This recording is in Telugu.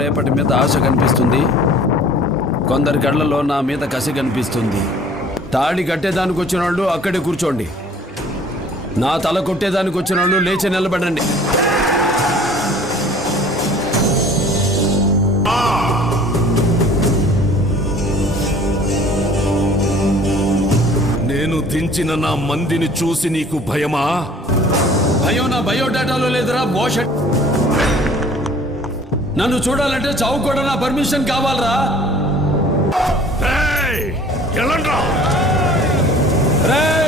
రేపటి మీద ఆశ కనిపిస్తుంది, కొందరి కళ్ళలో నా మీద కసి కనిపిస్తుంది. తాళి కట్టేదానికి వచ్చిన వాళ్ళు అక్కడే కూర్చోండి, నా తల కొట్టేదానికి వచ్చిన వాళ్ళు లేచి నిలబడండి. నేను దించిన నా మందిని చూసి నీకు భయమా? భయం నా బయోడాటాలో లేదురా బోషట్. నన్ను చూడాలంటే చావు కూడా నా పర్మిషన్ కావాలరా. ఎలాండ్రా? రేయ్